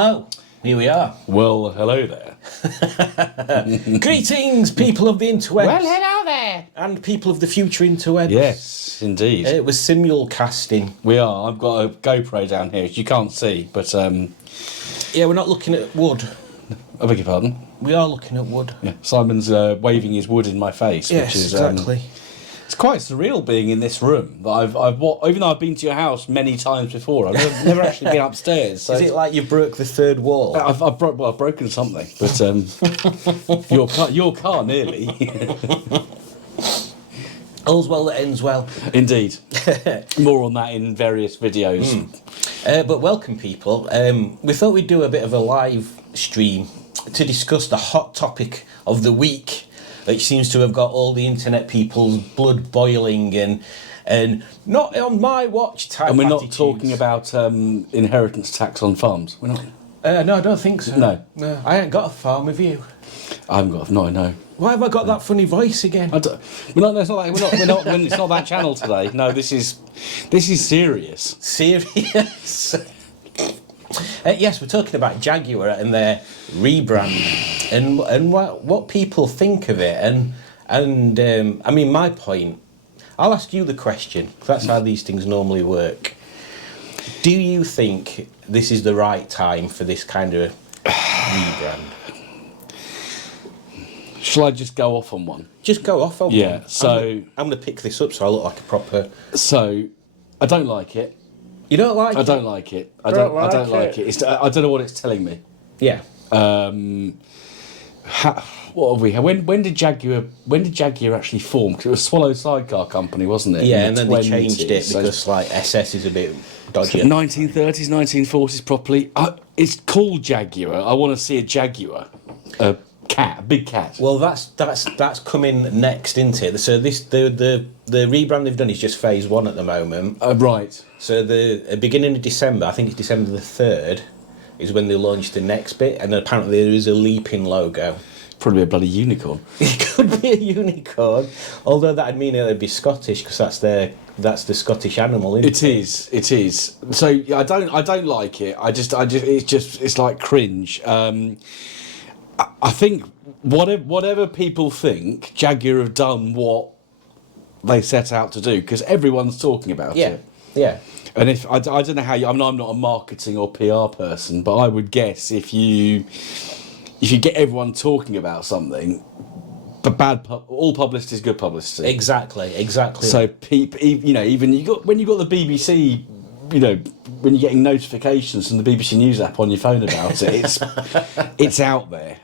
So, here we are. Well, hello there. Greetings, people of the interwebs. Well, hello there. And people of the future interwebs. Yes, indeed. It was simulcasting. We are. I've got a GoPro down here, which you can't see, but... Yeah, we're not looking at wood. I beg your pardon? We are looking at wood. Yeah. Simon's waving his wood in my face, Yes, which is... exactly. It's quite surreal being in this room. Even though I've been to your house many times before, I've never actually been upstairs. So is it like you broke the third wall? I've broken something, but your car nearly. All's well that ends well. Indeed. More on that in various videos. But welcome, people. We thought we'd do a bit of a live stream to discuss the hot topic of the week, which seems to have got all the internet people's blood boiling and not on my watch type. And we're not attitudes. talking about inheritance tax on farms. We're not. No, I don't think so. No, I ain't got a farm, have you? I haven't got. No, I know. Why have I got that funny voice again? We're not. It's not that channel today. No, this is serious. Serious? Yes, we're talking about Jaguar and their rebrand and what people think of it and I mean, my point. I'll ask you the question. 'Cause that's how these things normally work. Do you think this is the right time for this kind of rebrand? Shall I just go off on one? Just go off on Yeah. one. So I'm going to pick this up so I look like a proper. So, I don't like it. You don't like I it? don't like it. I Don't don't like like it. I don't know what it's telling me. Yeah. What have we? When did Jaguar actually form? Because it was Swallow Sidecar Company, wasn't it? Yeah, In and the then they 20s, changed it so because like SS is a bit dodgy. 1930s, 1940s, properly. It's called Jaguar. I want to see a Jaguar, a big cat. Well, that's coming next, isn't it? So the rebrand they've done is just phase one at the moment. Right. So the beginning of December, I think it's December the 3rd, is when they launched the next bit, and apparently there is a leaping logo. Probably a bloody unicorn. It could be a unicorn, although that'd mean it'd be Scottish because that's the Scottish animal, isn't it? It is. So yeah, I don't like it. It's like cringe. I think whatever people think, Jaguar have done what they set out to do because everyone's talking about it. Yeah. And if I don't know how I'm not a marketing or PR person, but I would guess if you get everyone talking about something, but all publicity is good publicity. Exactly. So even when you got the BBC, when you're getting notifications from the BBC News app on your phone about it, it's out there.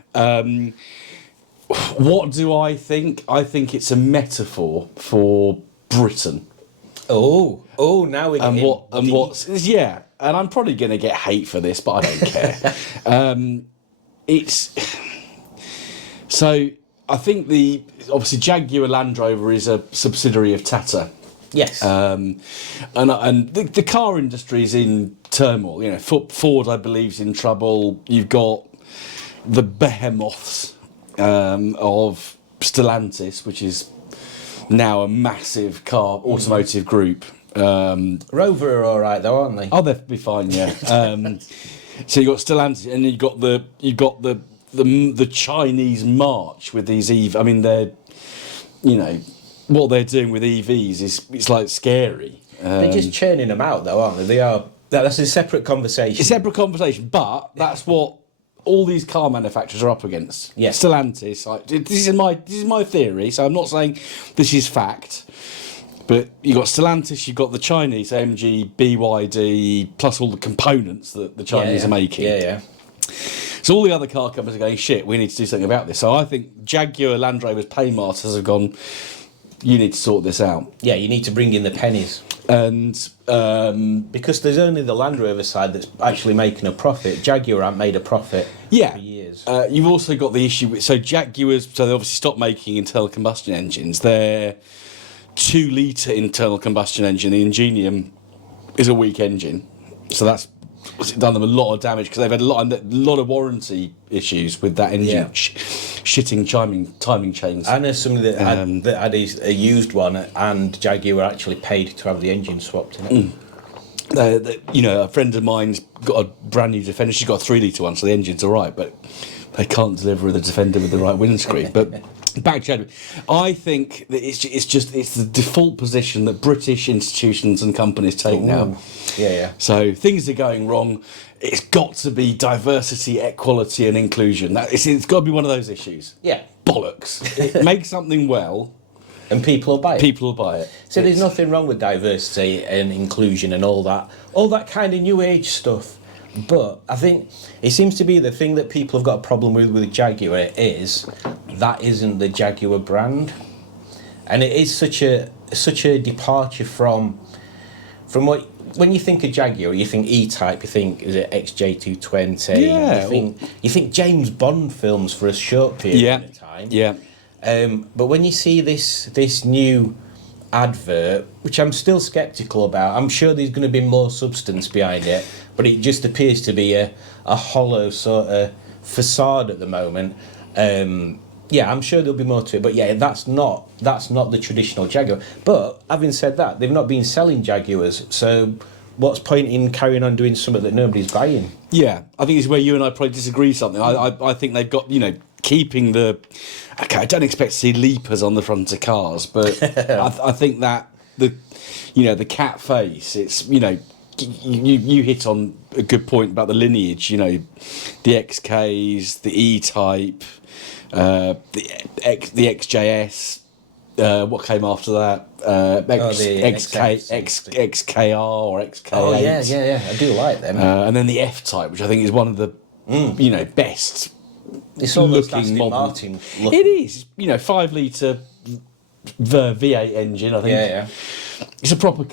What do I think? I think it's a metaphor for Britain. Now we're getting and I'm probably going to get hate for this, but I don't care. So I think obviously Jaguar Land Rover is a subsidiary of Tata. Yes. And the car industry is in turmoil. Ford, I believe, is in trouble. You've got the behemoths of Stellantis, which is now a massive car automotive group. Rover are all right though, aren't they? Oh, they'll be fine, yeah. So you got Stellantis, and you got the Chinese march with these EV. I mean, they're what they're doing with EVs it's like scary. They're just churning them out though, aren't they? They are. That's a separate conversation. It's a separate conversation, but that's what all these car manufacturers are up against. Yeah. Stellantis. This is my theory, so I'm not saying this is fact. But you got Stellantis, you've got the Chinese, MG, BYD, plus all the components that the Chinese are making. Yeah. So all the other car companies are going, shit, we need to do something about this. So I think Jaguar Land Rover's paymasters have gone, you need to sort this out. Yeah, you need to bring in the pennies. And because there's only the Land Rover side that's actually making a profit. Jaguar haven't made a profit for years. You've also got the issue with... So Jaguars, they obviously stopped making internal combustion engines. They're 2-litre internal combustion engine. The Ingenium is a weak engine. So that's done them a lot of damage because they've had a lot of warranty issues with that engine shitting timing chains. I know somebody that had a used one and Jaguar actually paid to have the engine swapped in it. A friend of mine's got a brand new Defender. She's got a 3-litre one, so the engine's all right, but they can't deliver the Defender with the right windscreen. But back to Jaguar, I think that it's the default position that British institutions and companies take now. Yeah. So things are going wrong. It's got to be diversity, equality, and inclusion. It's got to be one of those issues. Yeah. Bollocks. Make something well. And people will buy it. People will buy it. So there's nothing wrong with diversity and inclusion and all that kind of new age stuff. But I think it seems to be the thing that people have got a problem with Jaguar is that isn't the Jaguar brand, and it is such a departure from what when you think of Jaguar, you think E-Type, you think is it XJ220, Yeah, you think James Bond films for a short period of time. Yeah. But when you see this new advert, which I'm still sceptical about, I'm sure there's going to be more substance behind it, but it just appears to be a hollow sort of facade at the moment. I'm sure there'll be more to it, but yeah, that's not the traditional Jaguar. But having said that, they've not been selling Jaguars, so what's point in carrying on doing something that nobody's buying? Yeah, I think it's where you and I probably disagree something. I think they've got, keeping the... Okay, I don't expect to see leapers on the front of cars, but I think that the cat face, it's, you hit on a good point about the lineage, the XKs, the E-Type, the XJS, what came after that? XKR or XK8. Oh, yeah, I do like them. And then the F-Type, which I think is one of the, best it's almost looking Aston modern. Martin looking. It is, 5-litre V8 engine, I think. Yeah. It's a proper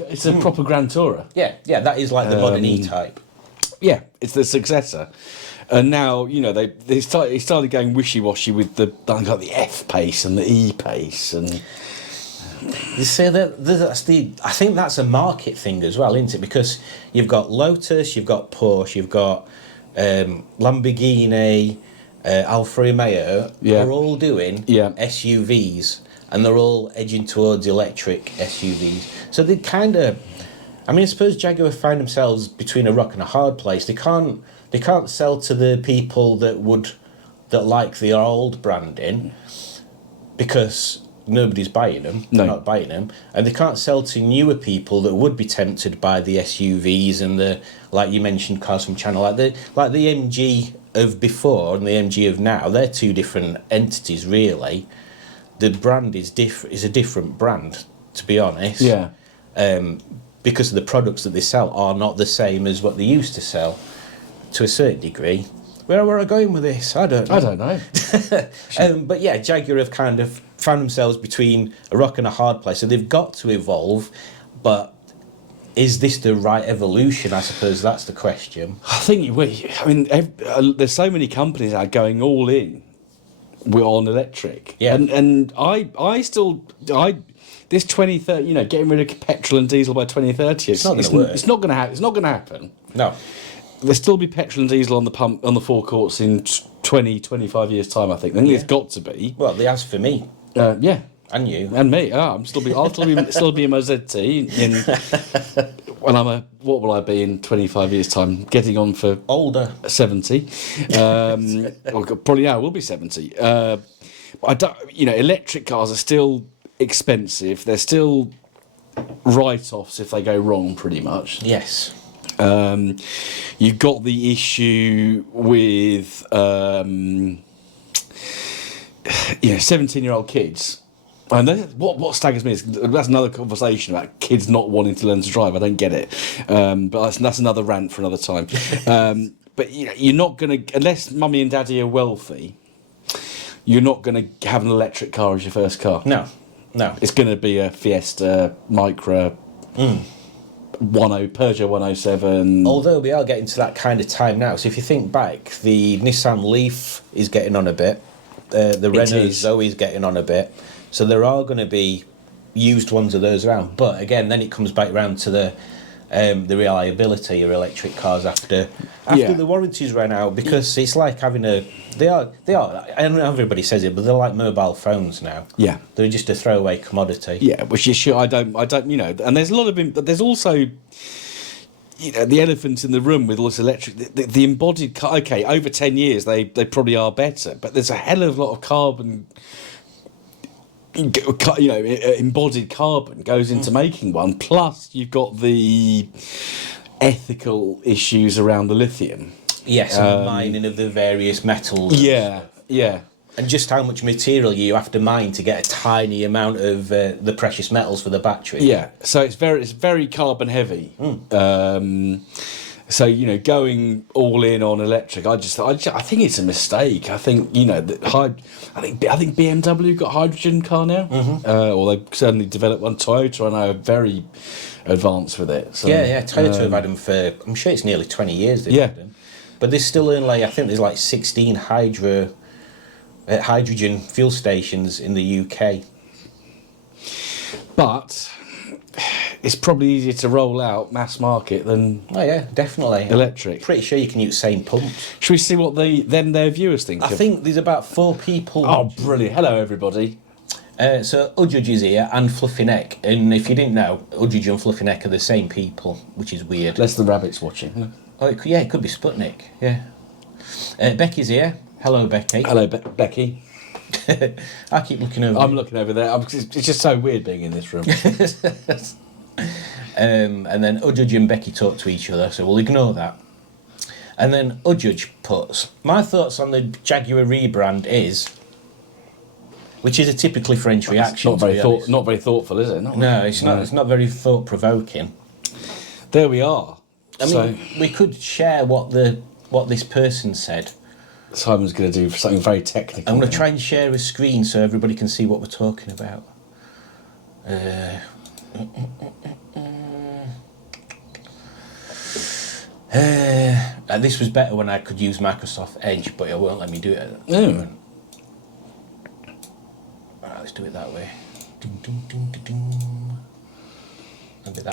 Grand Tourer. Yeah, that is like the modern E-Type. Yeah, it's the successor. And now, they started going wishy-washy with the F-Pace and the E-Pace. And you say I think that's a market thing as well, isn't it? Because you've got Lotus, you've got Porsche, you've got Lamborghini, Alfa Romeo, are all doing SUVs, and they're all edging towards electric SUVs. So they kind of, I suppose Jaguar find themselves between a rock and a hard place. They can't sell to the people that like the old branding because nobody's buying them. No. They're not buying them, and they can't sell to newer people that would be tempted by the SUVs and the, like you mentioned, cars from China, like the MG of before and the MG of now. They're two different entities, really. The brand is a different brand, to be honest. Yeah. Because the products that they sell are not the same as what they used to sell, to a certain degree. Where are I going with this? I don't know. But yeah, Jaguar have kind of found themselves between a rock and a hard place, so they've got to evolve. But is this the right evolution? I suppose that's the question. I think there's so many companies that are going all in on electric. Yeah. And I still this 2030, getting rid of petrol and diesel by 2030. It's not going to work. It's not going to happen. It's not going to happen. No. There'll still be petrol and diesel on the pump on the forecourts in 20, 25 years' time. I think. It's got to be. Well, they asked for me. Yeah. And you. And me. I'll still be in my ZT what will I be in 25 years' time? Getting on for older. 70. Probably I will be 70. But I don't. Electric cars are still expensive. They're still write-offs if they go wrong, pretty much. Yes. You've got the issue with 17-year-old kids. And what staggers me is that's another conversation about kids not wanting to learn to drive. I don't get it, but that's another rant for another time. But you're not going to, unless mummy and daddy are wealthy, you're not going to have an electric car as your first car. No. It's going to be a Fiesta, Micra, Peugeot 107. Although we are getting to that kind of time now. So if you think back, the Nissan Leaf is getting on a bit. The Renault Zoe's getting on a bit. So there are going to be used ones of those around. But again, then it comes back around to the reliability of electric cars after the warranties run out, because it's like having they are, and everybody says it, but they're like mobile phones now. Yeah. They're just a throwaway commodity. Yeah, which is sure I don't, and there's a lot of, but there's also, the elephant in the room with all this electric, the embodied car. Okay, over 10 years they probably are better, but there's a hell of a lot of carbon. Embodied carbon goes into making one. Plus, you've got the ethical issues around the lithium. Yes, and the mining of the various metals. Yeah. And just how much material you have to mine to get a tiny amount of the precious metals for the battery. Yeah, so it's very carbon heavy. So going all in on electric, I think it's a mistake. I think I think BMW got a hydrogen car now, or they certainly developed one. Toyota, I know, are very advanced with it. So, Toyota have had them for, I'm sure it's nearly 20 years they've had them. But there's still only, I think there's like 16 hydrogen fuel stations in the UK. But it's probably easier to roll out mass market than definitely electric. I'm pretty sure you can use the same pumps. Should we see what their viewers think? I think there's about 4 people. Oh, brilliant! Hello, everybody. So Udjudge is here and Fluffy Neck, and if you didn't know, Udjudge and Fluffy Neck are the same people, which is weird. Less the rabbits watching. Oh, it could be Sputnik. Yeah. Becky's here. Hello, Becky. Hello, Becky. I keep looking over. I'm looking over there. It's just so weird being in this room. And then Udjudge and Becky talk to each other, so we'll ignore that. And then Udjudge puts, my thoughts on the Jaguar Rebrand is, which is a typically French reaction. Not very thoughtful, is it? No, it's not. It's not very thought provoking. There we are. I mean, we could share what this person said. Simon's going to do something very technical. I'm going to try and share a screen so everybody can see what we're talking about. This was better when I could use Microsoft Edge, but it won't let me do it at the moment. Alright, let's do it that way.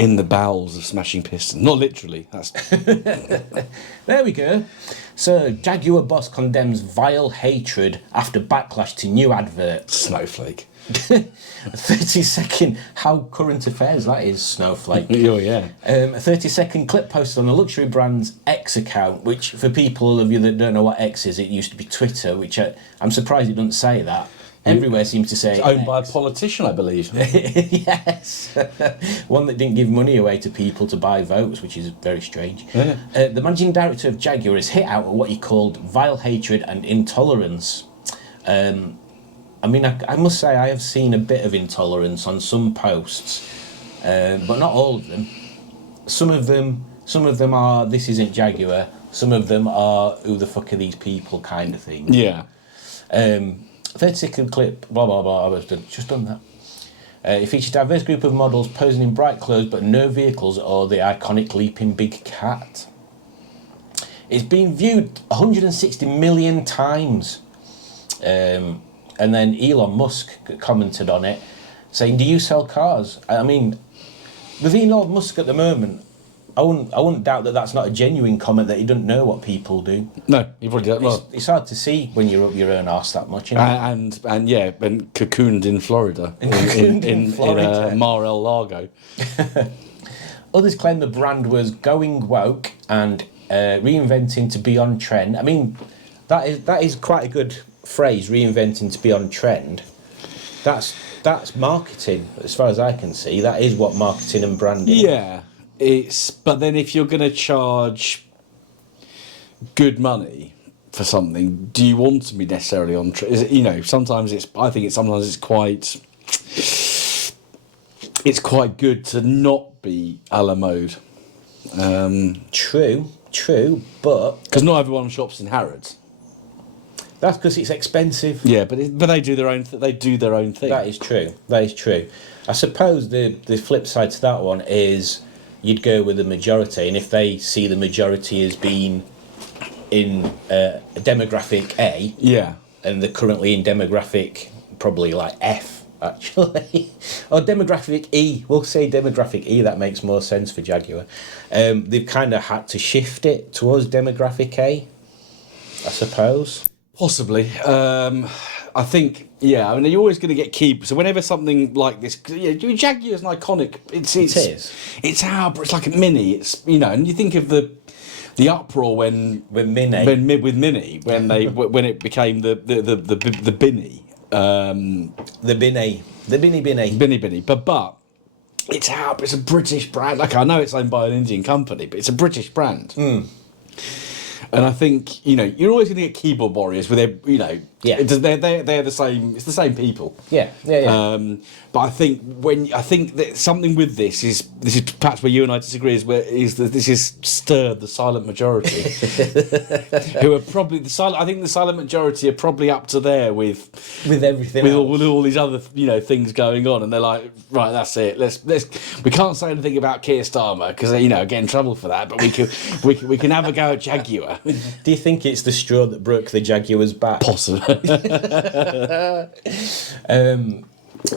In the bowels of Smashing Piston. Not literally. That's There we go. So, Jaguar boss condemns vile hatred after backlash to new advert. Snowflake. 30-second, how current affairs that is, Snowflake. Oh, yeah. A 30-second clip posted on the luxury brand's X account, which for people of you that don't know what X is, it used to be Twitter, which I'm surprised it doesn't say that. Everywhere seems to say it's owned X. by a politician, I believe. Yes. One that didn't give money away to people to buy votes, which is very strange. Yeah. The managing director of Jaguar has hit out at what he called vile hatred and intolerance. I mean, I must say I have seen a bit of intolerance on some posts, but not all of them. Some of them are, this isn't Jaguar. Some of them are, who the fuck are these people kind of thing. Yeah. 30-second clip, blah, blah, blah, I've just done that. It featured a diverse group of models posing in bright clothes, but no vehicles or the iconic leaping big cat. It's been viewed 160 million times. And then Elon Musk commented on it, saying, do you sell cars? I mean, with Elon Musk at the moment, I wouldn't doubt that that's not a genuine comment, that he doesn't know what people do. No, he probably don't. Well, it's hard to see when you're up your own arse that much, and cocooned in Florida, in Mar-el-Lago. Others claim the brand was going woke and reinventing to be on trend. I mean, that is quite a good phrase, reinventing to be on trend. That's marketing, as far as I can see. That is what marketing and branding. Yeah. But then if you're going to charge good money for something, do you want to be necessarily on? Sometimes it's quite good to not be a la mode. True, but because not everyone shops in Harrods. That's because it's expensive. Yeah, but they do their own. They do their own thing. That is true. I suppose the flip side to that one is, you'd go with the majority, and if they see the majority as being in demographic A, yeah, and they're currently in demographic probably like F, actually, or demographic E, we'll say demographic E, that makes more sense for Jaguar. They've kind of had to shift it towards demographic A, I suppose. Possibly. I think, yeah, I mean, you're always going to get key. So whenever something like this, Jaguar's an iconic. It is. It's like a Mini. It's and you think of the uproar when Mini with Mini when it became the Binny. The Binny. But it's a British brand. Like, I know it's owned by an Indian company, but it's a British brand. And I think you're always going to get keyboard warriors with they're the same. It's the same people. Yeah. But I think that something with this is perhaps where you and I disagree is that this is stirred the silent majority, who are probably I think the silent majority are probably up to there with everything with all these other things going on, and they're like, right, that's it. We can't say anything about Keir Starmer because get in trouble for that, but we can have a go at Jaguar. Do you think it's the straw that broke the Jaguar's back? Possibly.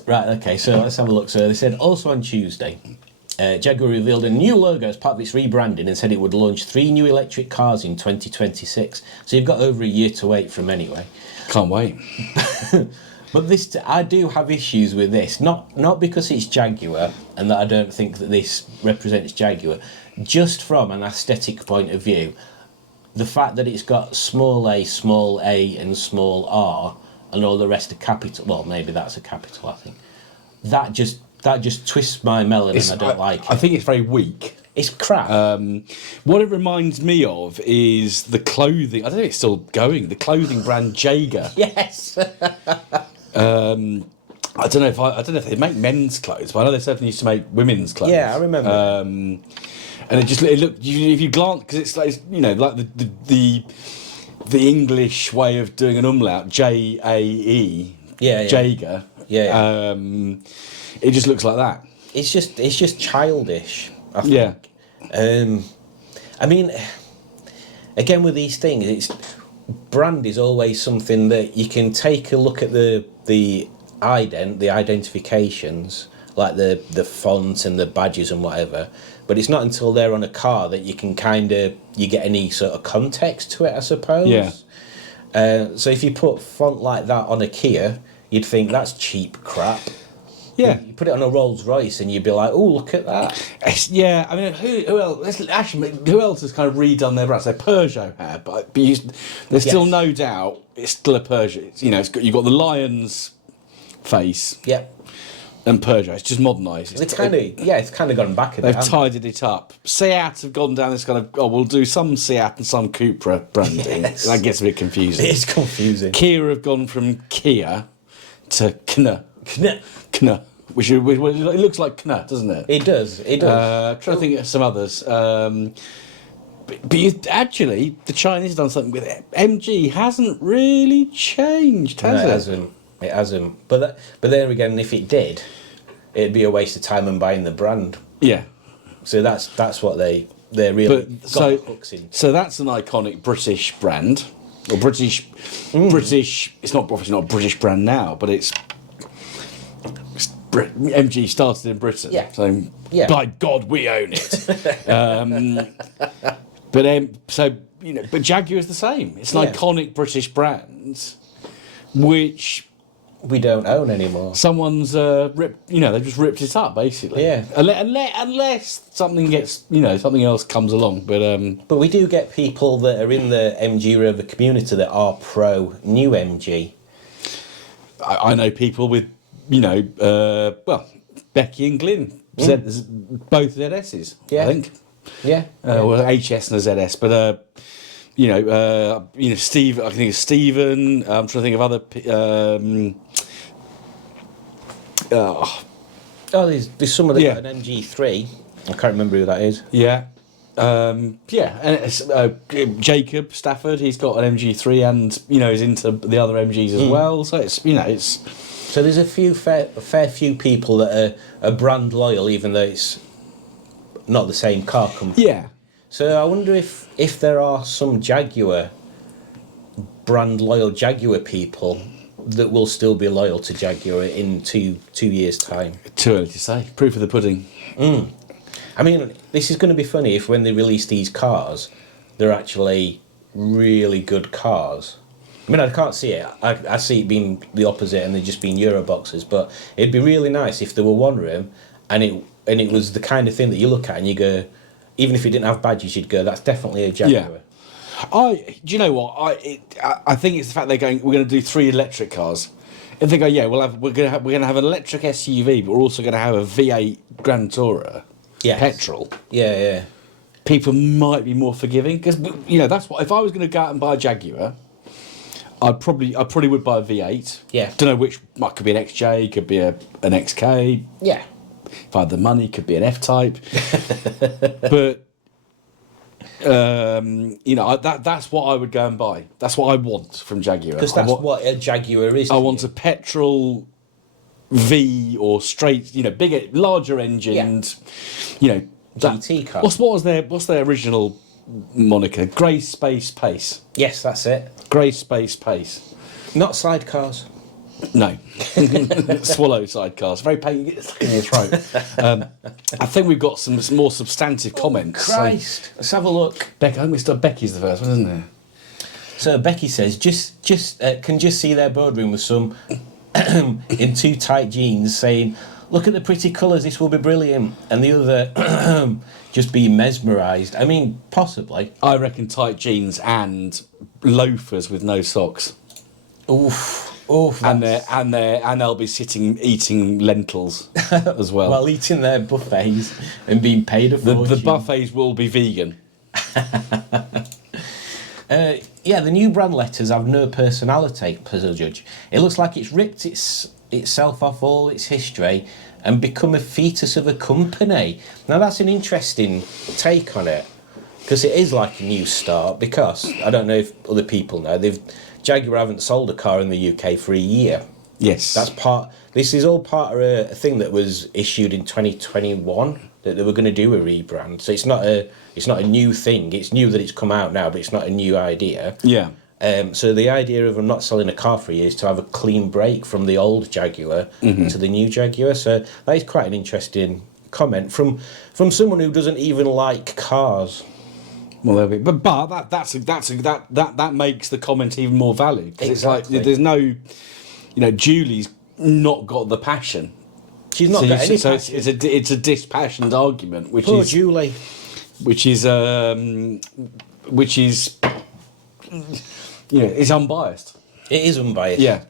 Right, okay, so let's have a look. So they said also on Tuesday, Jaguar revealed a new logo as part of its rebranding and said it would launch 3 new electric cars in 2026. So you've got over a year to wait from anyway. Can't wait. But I do have issues with this, not because it's Jaguar and that I don't think that this represents Jaguar, just from an aesthetic point of view. The fact that it's got small a, and small r, and all the rest are capital. Well, maybe that's a capital, I think. That just twists my melon, and I don't like it. I think it's very weak. It's crap. What it reminds me of is the clothing. I don't know if it's still going. The clothing brand Jaguar. Yes. I don't know if they make men's clothes, but I know they certainly used to make women's clothes. Yeah, I remember. And it looked. If you glance, because it's like the English way of doing an umlaut, Jae. Yeah. Jaguar. Yeah. It just looks like that. It's just childish, I think. Yeah. I mean, again with these things, brand is always something that you can take a look at the identifications, like the font and the badges and whatever. But it's not until they're on a car that you can you get any sort of context to it, I suppose. Yeah. So if you put font like that on a Kia, you'd think that's cheap crap. Yeah. You put it on a Rolls Royce and you'd be like, oh, look at that. Yeah, I mean, who else? Who else has kind of redone their brand? So Peugeot have, but there's still no doubt it's still a Peugeot. You've got the lion's face. Yep. And Peugeot, it's just modernised. It's kind of gone back a bit. They've tidied it up. Seat have gone down this kind of, we'll do some Seat and some Cupra branding. Yes. That gets a bit confusing. It is confusing. Kia have gone from Kia to Kna. Which it looks like Kna, doesn't it? It does. Trying to think of some others. But actually, the Chinese have done something with it. MG hasn't really changed, has it? It hasn't. But then again, if it did, it'd be a waste of time in buying the brand. Yeah. So that's what they're really got the hooks in. So that's an iconic British brand, or British. It's not obviously not a British brand now, but it's MG started in Britain. Yeah. So by God, we own it. But Jaguar is the same. It's an iconic British brand, which we don't own anymore. Someone's they've just ripped it up basically. Yeah. Unless something else comes along, but we do get people that are in the MG Rover community that are pro new MG. I know people with Becky and Glyn, both ZS's. Yeah. I think. Yeah. HS and a ZS, but Steve. I can think of Stephen. I'm trying to think of other. There's someone that got an MG3. I can't remember who that is. Yeah. And it's, Jacob Stafford. He's got an MG3, and is into the other MGs as well. So it's. So there's a fair few people that are brand loyal, even though it's not the same car company. Yeah. So I wonder if there are some Jaguar brand loyal Jaguar people that will still be loyal to Jaguar in 2 years' time. Too early to say. Proof of the pudding. I mean, this is going to be funny if when they release these cars, they're actually really good cars. I mean, I can't see it. I see it being the opposite, and they're just being Euro boxes. But it'd be really nice if there were one room, and it was the kind of thing that you look at and you go, even if it didn't have badges, you'd go, that's definitely a Jaguar. Do you know what? I think it's the fact they're going. We're going to do 3 electric cars. If they go, yeah, we're going to have an electric SUV, but we're also going to have a V8 Grand Tourer, petrol. Yeah. People might be more forgiving because that's what. If I was going to go out and buy a Jaguar, I probably would buy a V8. Yeah. Don't know which. It could be an XJ, could be an XK. Yeah. If I had the money, could be an F-Type. But that's what I would go and buy. That's what I want from Jaguar. Because that's what a Jaguar is. I want a petrol V or straight, bigger, larger engined, GT car. What's their original moniker? Grey Space Pace. Yes, that's it. Grey Space Pace. Not sidecars. No. Swallow sidecars. Very painful. It's stuck in your throat. I think we've got some more substantive comments. Christ. Let's have a look. Becky, I think Becky's the first one, isn't it? So Becky says, can just see their boardroom with some in too tight jeans saying, look at the pretty colours, this will be brilliant. And the other just being mesmerised. I mean, possibly. I reckon tight jeans and loafers with no socks. Oof. And they'll be eating lentils as well. While eating their buffets and being paid a fortune. The buffets will be vegan. The new brand letters have no personality, says a judge. It looks like it's ripped itself off all its history and become a fetus of a company. Now that's an interesting take on it, because it is like a new start, because I don't know if other people know, Jaguar haven't sold a car in the UK for a year. Yes. This is all part of a thing that was issued in 2021, that they were going to do a rebrand. So it's not a new thing. It's new that it's come out now, but it's not a new idea. Yeah. So the idea of them not selling a car for a year is to have a clean break from the old Jaguar to the new Jaguar. So that is quite an interesting comment from someone who doesn't even like cars. Well, there'll be, but that makes the comment even more valid. Because Exactly. It's like there's no, Julie's not got the passion. She's not got any passion. So it's a dispassionate argument, which Poor is Julie. which is is unbiased. It is unbiased. Yeah.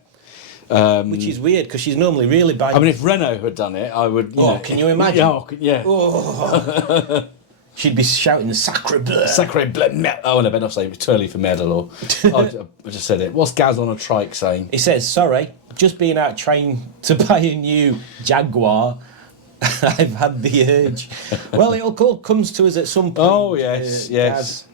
Which is weird, because she's normally really bad. I mean, if Renault had done it, I would. Can you imagine? Yeah. Oh. She'd be shouting "Sacre bleu!" Sacre bleu! Oh, no, I better not say it. It's too early for medal. Or I just said it. What's Gaz on a trike saying? He says, "Sorry, just being out trying to buy a new Jaguar. I've had the urge." Well, it all comes to us at some point. Oh yes, yes.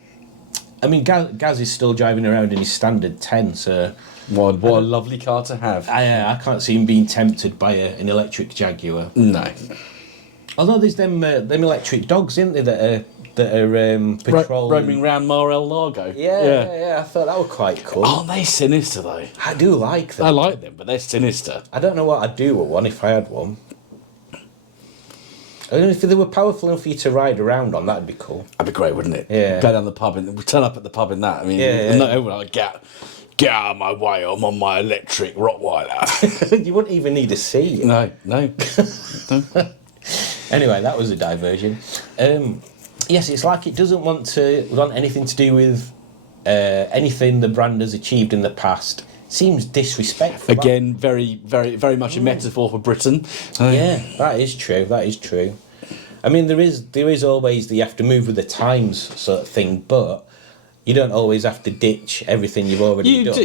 Gaz is still driving around in his standard 10, so What a lovely car to have. I can't see him being tempted by an electric Jaguar. No. Although there's them electric dogs, isn't there, that are patrolling, roaming around Mar-El Largo. Yeah. I thought that was quite cool. Aren't they sinister though? I do like them. I like them, but they're sinister. I don't know what I'd do with one if I had one. I don't know if they were powerful enough for you to ride around on. That'd be cool. That'd be great, wouldn't it? Yeah. Go down the pub and we turn up at the pub in that. I mean, not everyone like get out of my way. I'm on my electric Rottweiler. You wouldn't even need a seat. No. Anyway, that was a diversion. Yes, it's like it doesn't want anything to do with anything the brand has achieved in the past. Seems disrespectful. Again, very, very, very much a metaphor for Britain. Yeah, that is true. I mean, there is always the you have to move with the times sort of thing, but you don't always have to ditch everything you've already done.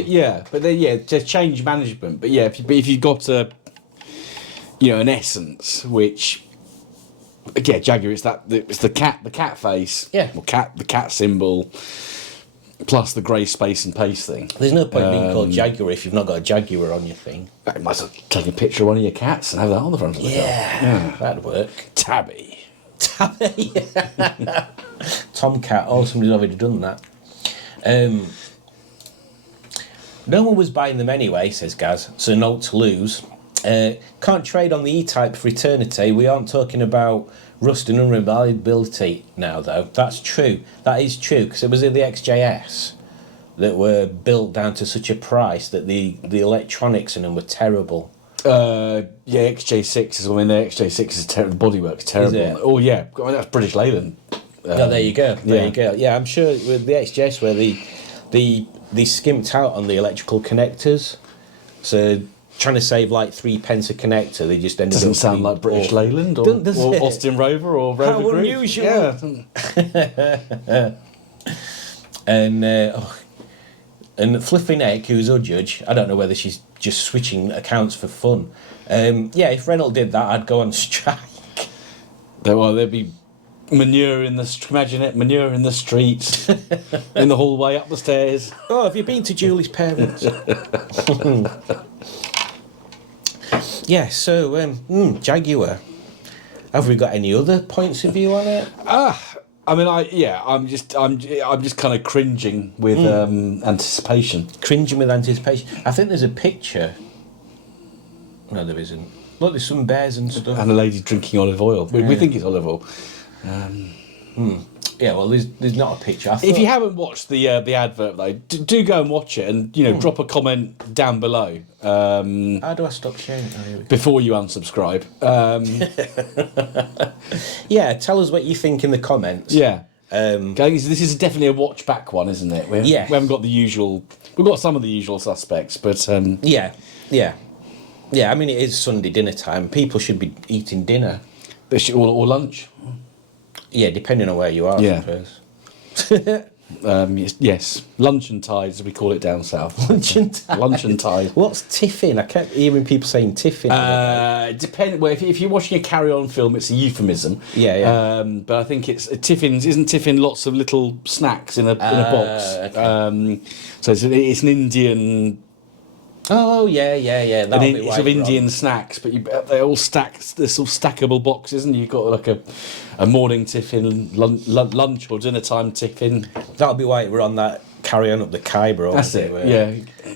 But to change management. But yeah, if you've got an essence, which again, Jaguar, it's the cat face, or the cat symbol, plus the grey space and pace thing. There's no point being called Jaguar if you've not got a Jaguar on your thing. You might as well take a picture of one of your cats and have that on the front of the car. Yeah, that'd work. Tabby. Tomcat. Oh, somebody's already done that. No one was buying them anyway, says Gaz, so no to lose. Can't trade on the E-Type for eternity. We aren't talking about rust and unreliability now, though. That's true. That is true, because it was in the XJS. that were built down to such a price that the electronics in them were terrible. Yeah, XJ6 I mean, the XJ6 is terrible. The bodywork's terrible. Is it? Oh yeah, I mean, that's British Leyland. Oh, there you go. There yeah. you go. Yeah, I'm sure with the XJS where they skimped out on the electrical connectors, so trying to save like 3 pence a connector, they just ended Doesn't up sound being like British awful. Leyland or Austin Rover or Rover How Group. unusual. Yeah. And Flipping Egg, who's a judge, I don't know whether she's just switching accounts for fun. Yeah, if Renault did that, I'd go on strike. There'd be manure in the imagine it, manure in the streets, in the hallway, up the stairs. Oh, have you been to Julie's parents? Yeah, so Jaguar. Have we got any other points of view on it? I mean, I'm just kind of cringing with anticipation. Cringing with anticipation. I think there's a picture. No, there isn't. Look, there's some bears and stuff. And a lady drinking olive oil. We think it's olive oil. Yeah, well, there's not a picture. If you haven't watched the advert though, do go and watch it, and drop a comment down below. How do I stop sharing? Before you unsubscribe. Yeah, tell us what you think in the comments. Yeah. This is definitely a watch back one, isn't it? We haven't got the usual. We've got some of the usual suspects, but yeah. I mean, it is Sunday dinner time. People should be eating dinner. Or lunch. Yeah, depending on where you are, Yeah. I suppose. Yes, lunch and tides, as we call it down south. Lunch and tide. Lunch and tide. What's tiffin? I kept hearing people saying tiffin. Well, if you're watching a carry-on film, it's a euphemism. Yeah. But I think it's tiffins. Isn't tiffin lots of little snacks in a box? Okay. So it's an Indian. Oh yeah. That'll be It's why of you're Indian wrong. snacks, but they're all stacked. They're sort of stackable boxes, and you've got like a morning tiffin, lunch or dinner time tiffin. That'll be why we're on that carry on up the Khyber. That's it.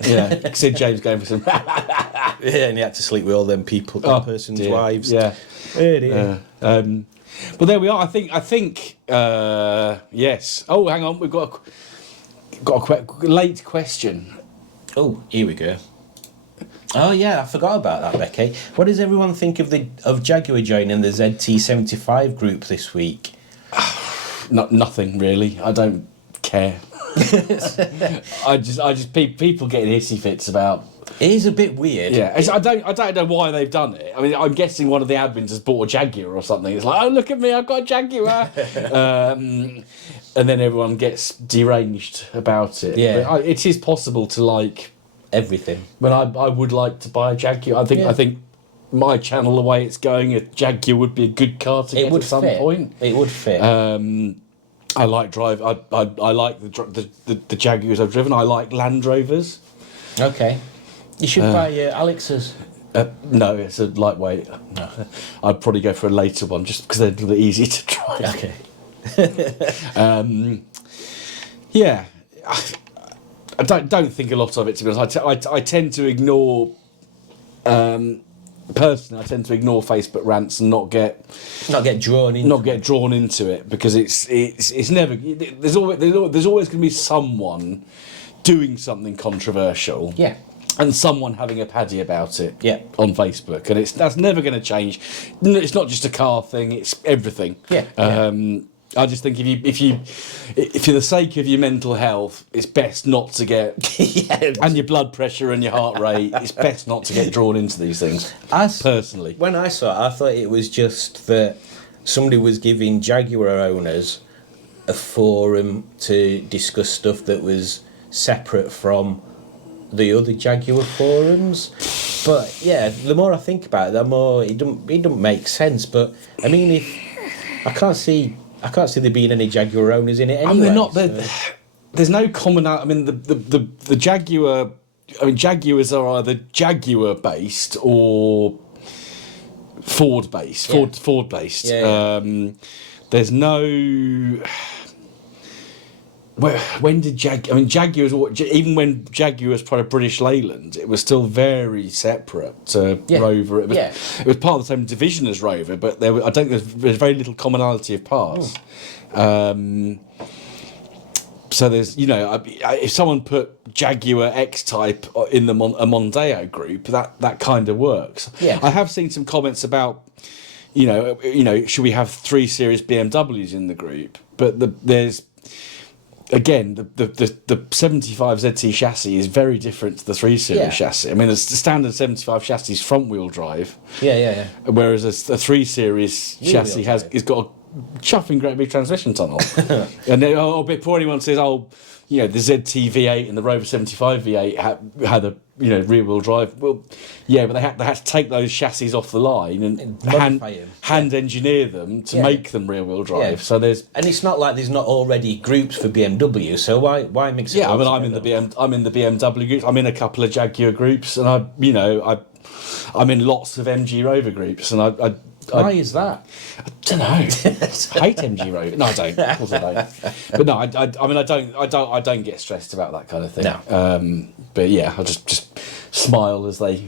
Yeah. Sid James going for some. Yeah, and he had to sleep with all them people, that person's dear. wives. Yeah. Well, there we are. I think. Yes. Oh, hang on. We've got a late question. Oh, here we go. Oh yeah, I forgot about that, Becky. What does everyone think of Jaguar joining the ZT75 group this week? Nothing really. I don't care. I just people getting hissy fits about. It is a bit weird. Yeah, I don't know why they've done it. I mean, I'm guessing one of the admins has bought a Jaguar or something. It's like, oh look at me, I've got a Jaguar, and then everyone gets deranged about it. Yeah, but it is possible to like everything. But I would like to buy a Jaguar. I think my channel, the way it's going, a Jaguar would be a good car to get at some point. It would fit. I like drive. I like the Jaguars I've driven. I like Land Rovers. Okay. You should buy Alex's. No, it's a lightweight. No. I'd probably go for a later one just because they're a little easy to drive. Okay. Yeah. I don't think a lot of it, to be honest. I tend to ignore... personally, I tend to ignore Facebook rants and not get drawn into it because it's never... There's always going to be someone doing something controversial. Yeah. And someone having a paddy about it on Facebook, and that's never going to change. It's not just a car thing; it's everything. Yeah. I just think if for the sake of your mental health, it's best not to get and your blood pressure and your heart rate. It's best not to get drawn into these things. Personally, when I saw it, I thought it was just that somebody was giving Jaguar owners a forum to discuss stuff that was separate from the other Jaguar forums. But yeah, the more I think about it, the more it don't make sense. But I mean, I can't see there being any Jaguar owners in it anyway. I mean, there's no common. I mean, the Jaguar. I mean, Jaguars are either Jaguar based or Ford based. Ford based. Yeah. There's no. When did Jaguars? Even when Jaguar was part of British Leyland, it was still very separate to Rover. It was part of the same division as Rover, but I think there's very little commonality of parts. So there's, if someone put Jaguar X-Type in the a Mondeo group, that kind of works. Yeah. I have seen some comments about, should we have 3 Series BMWs in the group? But there's, again, the 75 ZT chassis is very different to the 3 Series chassis. I mean, the standard 75 chassis is front-wheel drive. Yeah. Whereas a 3 Series chassis has got a chuffing great big transmission tunnel. And then, before anyone says, the ZT V8 and the Rover 75 V8 had a rear wheel drive. Well, yeah, but they had to take those chassis off the line and hand engineer them to make them rear wheel drive. Yeah. So and it's not like there's not already groups for BMW. So why mix it? Yeah, I mean, I'm in the BMW groups. I'm in a couple of Jaguar groups, and I'm in lots of MG Rover groups, and Why is that? I don't know. I hate MG Rover. No, I don't. Of course I don't. But no, I don't get stressed about that kind of thing. No. But yeah, I just smile as they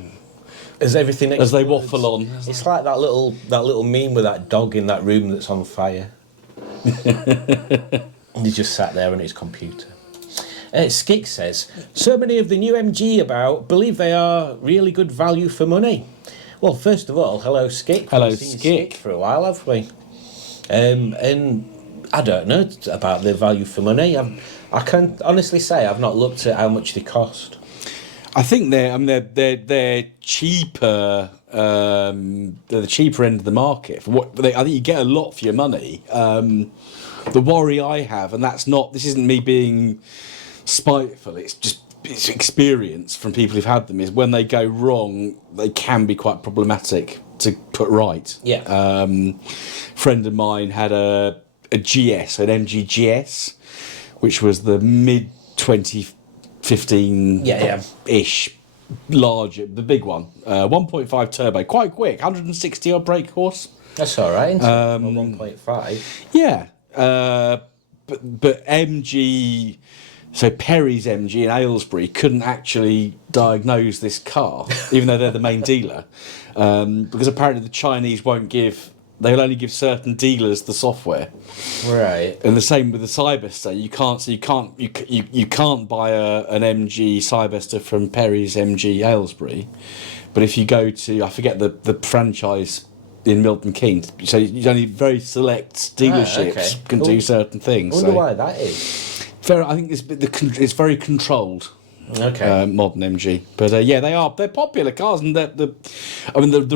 waffle on. It's like that little meme with that dog in that room that's on fire. And he just sat there on his computer. Skick says, so many of the new MG about believe they are really good value for money. Well, first of all, hello, Skick. Hello, We've seen Skick. for a while, have we? And I don't know about the value for money. I can honestly say I've not looked at how much they cost. I think they're cheaper. They're the cheaper end of the market. I think you get a lot for your money. The worry I have, and this isn't me being spiteful. It's experience from people who've had them, is when they go wrong, they can be quite problematic to put right. Yeah. Friend of mine had a GS, an MG GS, which was the mid 2015 ish, larger, the big one, 1.5 turbo, quite quick, 160 odd brake horse. That's all right. 1.5. Yeah, but MG. So Perry's MG in Aylesbury couldn't actually diagnose this car, even though they're the main dealer, because apparently the Chinese they'll only give certain dealers the software. Right. And the same with the Cyberster. You can't buy an MG Cyberster from Perry's MG Aylesbury, but if you go to, I forget the franchise in Milton Keynes, so only very select dealerships can do certain things. I wonder why that is. I think it's very controlled. Okay. Modern MG, but they're popular cars, and the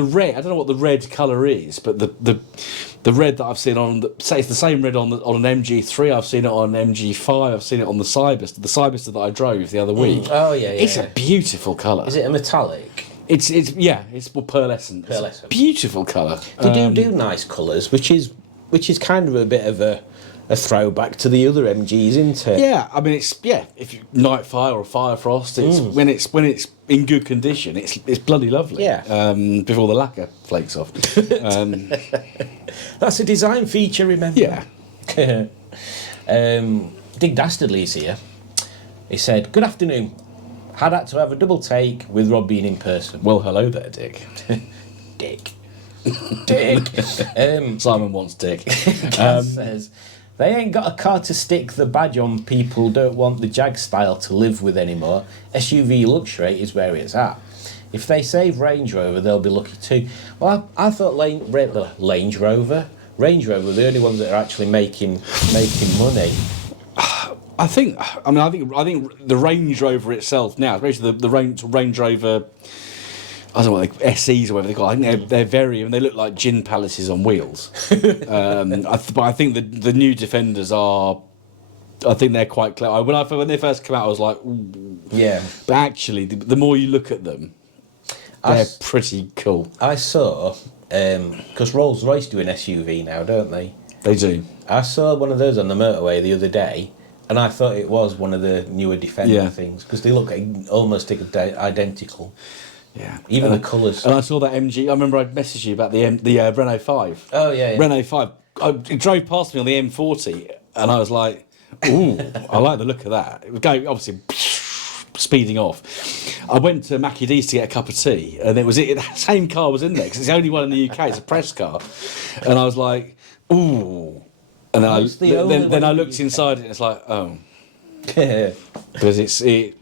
red. I don't know what the red colour is, but the red that I've seen say it's the same red on an MG3. I've seen it on an MG5. I've seen it on the Cyberster. The Cyberster that I drove the other week. Oh yeah. It's a beautiful colour. Is it a metallic? It's pearlescent. It's a beautiful colour. They do nice colours, which is kind of a bit of a throwback to the other MGs, isn't it? Yeah, I mean if you Nightfire or Firefrost, when it's in good condition, it's bloody lovely. Yeah. Before the lacquer flakes off. That's a design feature, remember? Yeah. Dig Dastardly's here. He said, "Good afternoon. Had to have a double take with Rob being in person." Well, hello there, Dick. Dick. Dick. Simon wants Dick. Gaz says, they ain't got a car to stick the badge on. People don't want the Jag style to live with anymore. SUV luxury is where it's at. If they save Range Rover, they'll be lucky too. Well, I thought Range Rover, were the only ones that are actually making money. I think the Range Rover itself now, especially the Range Rover, I don't know what SEs or whatever they call it. I think they look like gin palaces on wheels. But I think the new Defenders are, I think they're quite clever. When they first came out, I was like, ooh. Yeah. But actually, the more you look at them, they're pretty cool. I saw, because Rolls-Royce do an SUV now, don't they? They do. I saw one of those on the motorway the other day, and I thought it was one of the newer Defender things, because they look almost identical. Yeah, even the colours. And I saw that MG. I remember I messaged you about the Renault 5. Oh yeah. Renault 5. It drove past me on the M40, and I was like, "Ooh, I like the look of that." It was going obviously speeding off. I went to Mackie D's to get a cup of tea, and the same car was in there because it's the only one in the UK. It's a press car, and I was like, "Ooh." And then I looked inside it, and it's like, oh. because it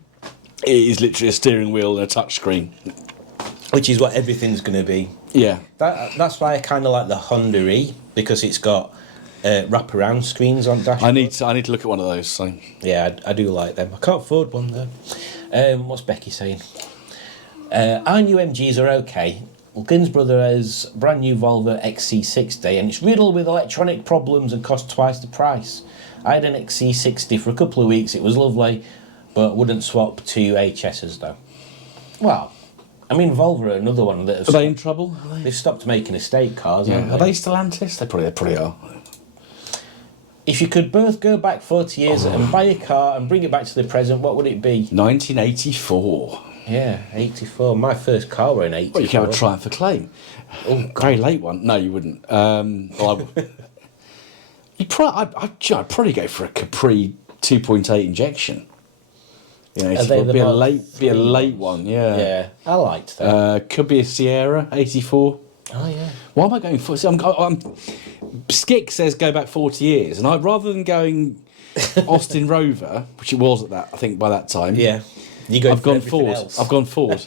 is literally a steering wheel and a touch screen. Which is what everything's going to be. Yeah. That's why I kind of like the Honda E, because it's got wraparound screens on dashboard. I need to look at one of those. So. Yeah, I do like them. I can't afford one though. What's Becky saying? Our new MGs are okay. Glyn's brother has brand new Volvo XC60 and it's riddled with electronic problems and cost twice the price. I had an XC60 for a couple of weeks. It was lovely, but wouldn't swap to HSs though. Well, I mean, Volvo are another one that Are they in trouble? they've stopped making estate cars. Yeah. Haven't Are they Stellantis? They probably are. If you could both go back 40 years and buy a car and bring it back to the present, what would it be? 1984. Yeah, 84. My first car were in 84. Well, you can have a Triumph Acclaim. Oh, very late one. No, you wouldn't. Well, I'd probably go for a Capri 2.8 injection. You know, it'd be a late one. Yeah. Yeah, I liked that. Could be a Sierra 84. Oh yeah. Why am I going for? So Skick says go back 40 years, and rather than going Austin Rover, which it was at that, I think by that time. Yeah. I've gone Ford. I've gone Ford.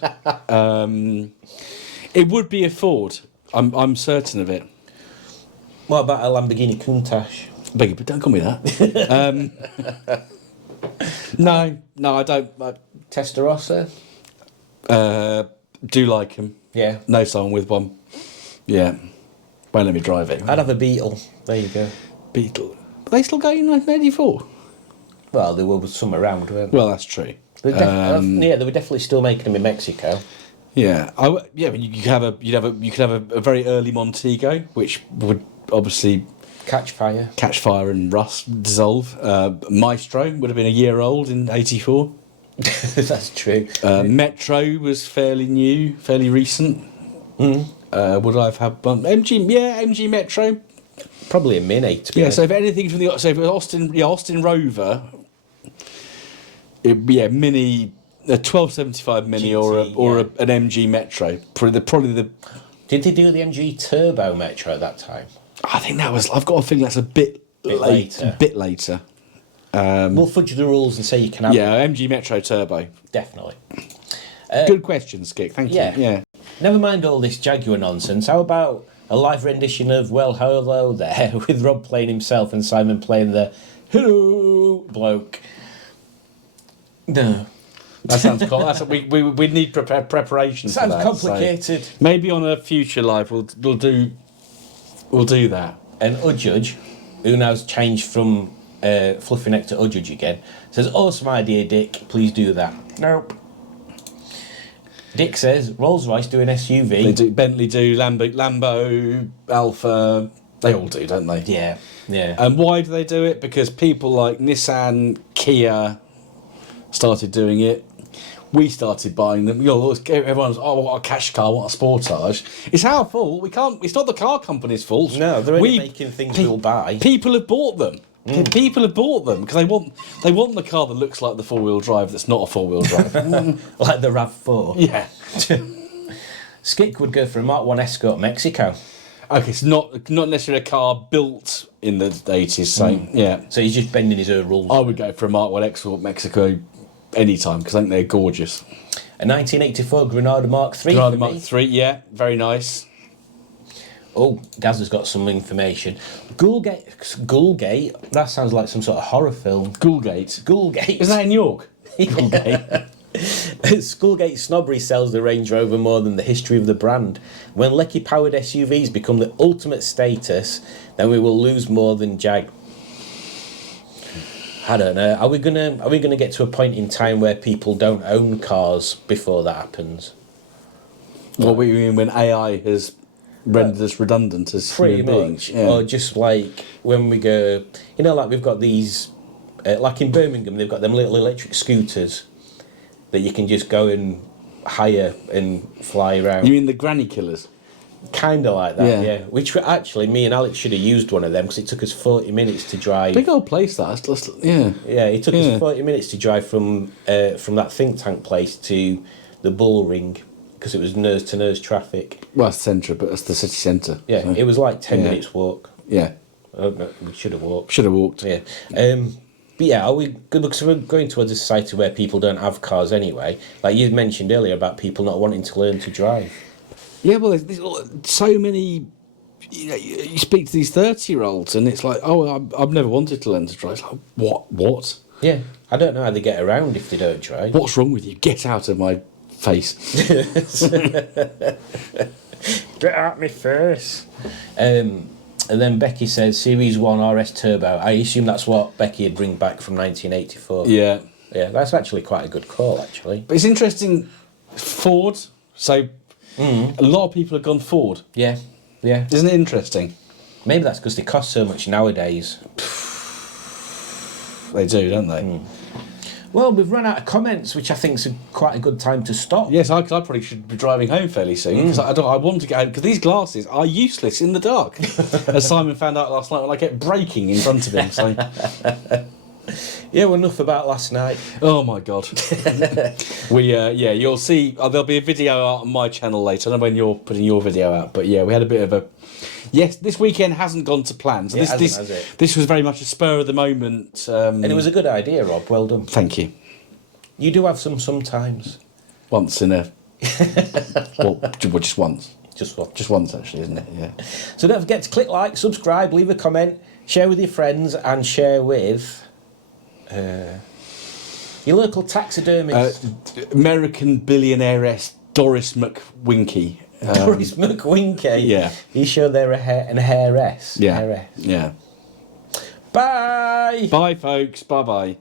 It would be a Ford. I'm certain of it. What about a Lamborghini Countach? Beg you, but don't call me that. No, I don't. Testarossa? Do like him. Yeah. Know someone with one. Yeah. Won't let me drive it. I'd have a Beetle. There you go. Beetle. But they still going in 1984? Well, there were some around, weren't there? Well, that's true. They were definitely still making them in Mexico. Yeah, but you could have a very early Montego, which would obviously catch fire and rust, dissolve. Maestro would have been a year old in '84. That's true. Metro was fairly new, fairly recent. Would I have had one? MG? Yeah, MG Metro. Probably a Mini. To be honest. So if anything from if it was Austin Rover, Mini. A 1275 Mini GT, or an MG Metro. Probably the. Did they do the MG Turbo Metro at that time? I think that was. I've got a feeling that's a bit later. Bit later. We'll fudge the rules and say you can have. Yeah, MG Metro Turbo. Definitely. Good question, Skip. Thank you. Yeah. Never mind all this Jaguar nonsense. How about a live rendition of Well Hello There with Rob playing himself and Simon playing the Hello bloke? No. That sounds cool. We need preparation. Sounds for that, complicated. So maybe on a future live we'll do that. And Udjudge, who now's changed from Fluffy Neck to Udjudge again, says, "Awesome idea, Dick. Please do that." Nope. Dick says Rolls Royce do an SUV. They do. Bentley do. Lambo, Alfa. They all do, don't they? Yeah. And why do they do it? Because people like Nissan, Kia started doing it. We started buying them. Everyone was, what a cash car, what a Sportage. It's our fault. We can't. It's not the car company's fault. No, they're only making things we'll buy. People have bought them. People have bought them because they want the car that looks like the 4-wheel drive that's not a 4-wheel drive. Like the RAV4. Yeah. Skick would go for a Mark 1 Escort Mexico. Okay, it's not necessarily a car built in the 80s, so yeah. So he's just bending his own rules. I would go for a Mark 1 Escort Mexico anytime because I think they're gorgeous. A 1984 Granada Mark 3. Granada Mark 3, yeah, very nice. Oh, Gaz has got some information. Ghoulgate, that sounds like some sort of horror film. Ghoulgate. Is that in York? Ghoulgate. Schoolgate snobbery sells the Range Rover more than the history of the brand. When Lecky-powered SUVs become the ultimate status, then we will lose more than Jag. I don't know. Are we gonna get to a point in time where people don't own cars before that happens? What do you mean when AI has rendered us redundant as pretty human beings? much? Yeah. Or just like when we go, like we've got these, like in Birmingham, they've got them little electric scooters that you can just go and hire and fly around. You mean the granny killers? Kind of like that, yeah. Which actually, me and Alex should have used one of them because it took us 40 minutes to drive. Big old place that. Yeah. Yeah, it took us 40 minutes to drive from that think tank place to the Bull Ring because it was nose-to-nose traffic. Well, it's the centre, but it's the city centre. Yeah, it was like 10 Yeah. minutes walk. Yeah. Oh, no, we should have walked. Should have walked. Yeah. But yeah, are we good? Because we're going towards a society where people don't have cars anyway. Like you mentioned earlier about people not wanting to learn to drive. Yeah, well, there's so many. You speak to these 30-year-olds, and it's like, oh, I've never wanted to learn to drive. It's like, what? Yeah, I don't know how they get around if they don't drive. What's wrong with you? Get out of my face. Get out my face. And then Becky says, Series 1 RS Turbo. I assume that's what Becky would bring back from 1984. Yeah. Yeah, that's actually quite a good call, actually. But it's interesting, Ford, so a lot of people have gone Ford. Yeah, yeah. Isn't it interesting? Maybe that's because they cost so much nowadays. They do, don't they? Well, we've run out of comments, which I think is quite a good time to stop. Yes, I probably should be driving home fairly soon because I want to get home because these glasses are useless in the dark, as Simon found out last night when I kept braking in front of him. So, Yeah, well, enough about last night. oh my god, you'll see. There'll be a video out on my channel later. I don't know when you're putting your video out, but yeah, we had a bit of a. Yes, this weekend hasn't gone to plan. So this was very much a spur of the moment. And it was a good idea, Rob. Well done. Thank you. You do have some sometimes. Once in a. well, just once. Just what? Just once, actually, isn't it? Yeah. So don't forget to click like, subscribe, leave a comment, share with your friends, and share with your local taxidermist. American billionairess Doris McWinky. Doris McWinky. Yeah. You sure they're a hairess? Yeah. Hairess. Yeah. Bye. Bye, folks. Bye-bye.